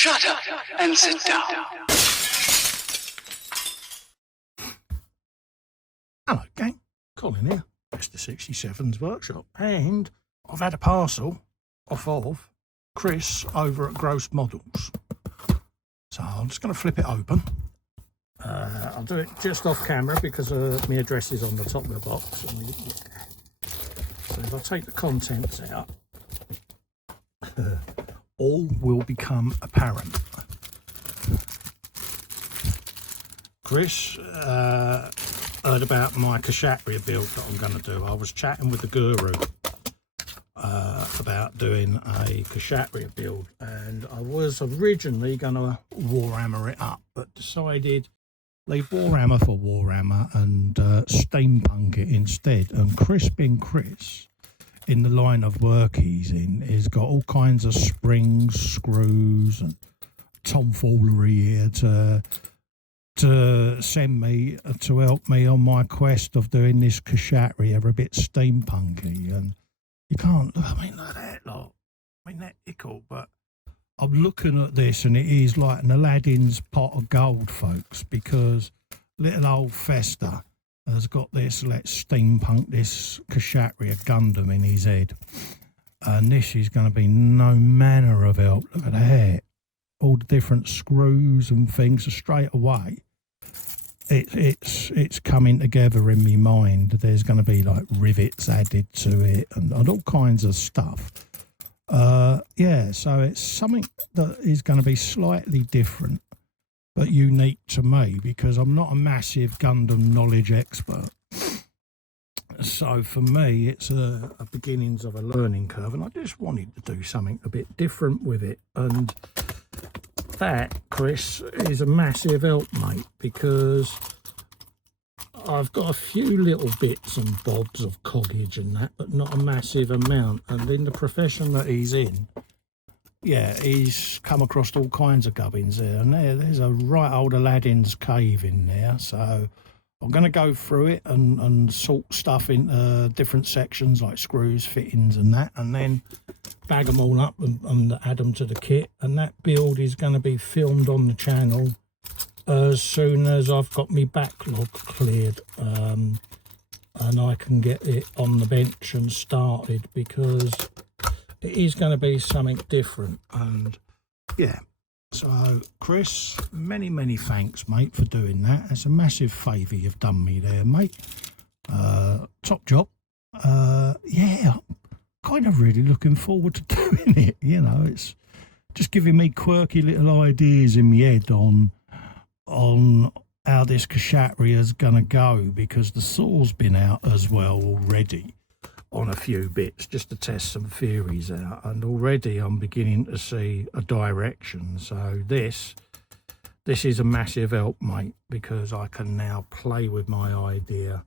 Shut up and sit down. Hello, gang. Colin here, Festa 67's workshop, and I've had a parcel off of Chris over at Gross Models. So I'm just going to flip it open. I'll do it just off camera because my address is on the top of the box. So if I take the contents out, all will become apparent. Chris heard about my Kshatriya build that I'm going to do. I was chatting with the guru about doing a Kshatriya build, and I was originally going to Warhammer it up, but decided leave Warhammer for Warhammer and steampunk it instead. And Chris, being Chris, in the line of work he's in, he's got all kinds of springs, screws and tomfoolery here to send me, to help me on my quest of doing this Kshatriya a bit steampunky. And you can't, I mean, look at that lot. I mean, that's cool, but I'm looking at this and it is like an Aladdin's pot of gold, folks, because little old Festa has got this, let's steampunk this Kshatriya Gundam in his head. And this is going to be no manner of help. Look at that. All the different screws and things straight away. It's coming together in my mind. There's going to be like rivets added to it and all kinds of stuff. Yeah, so it's something that is going to be slightly different but unique to me because I'm not a massive Gundam knowledge expert. So for me, it's a beginnings of a learning curve, and I just wanted to do something a bit different with it. And that, Chris, is a massive help, mate, because I've got a few little bits and bobs of coggage and that, but not a massive amount. And in the profession that he's in, yeah, he's come across all kinds of gubbins there. And there's a right old Aladdin's cave in there. So I'm going to go through it and sort stuff into different sections like screws, fittings and that, and then bag them all up and add them to the kit. And that build is going to be filmed on the channel as soon as I've got my backlog cleared and I can get it on the bench and started, because it is going to be something different. And yeah, so Chris, many thanks, mate, for doing that. It's a massive favour you've done me there, mate. Top job. Yeah, I'm kind of really looking forward to doing it. You know, it's just giving me quirky little ideas in my head on how this Kshatriya is going to go, because the saw's been out as well already on a few bits just to test some theories out, and already I'm beginning to see a direction. So this is a massive help, mate, because I can now play with my idea,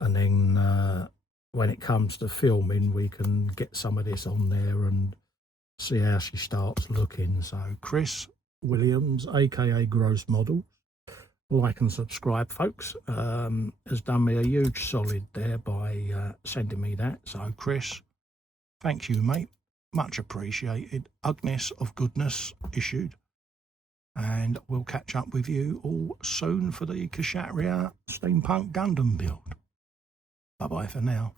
and then when it comes to filming we can get some of this on there and see how she starts looking. So Chris Williams, aka Gross Model, like and subscribe, folks, has done me a huge solid there by sending me that. So Chris, thank you, mate, much appreciated. Ugness of goodness issued, and we'll catch up with you all soon for the Kshatriya Steampunk Gundam build. Bye bye for now.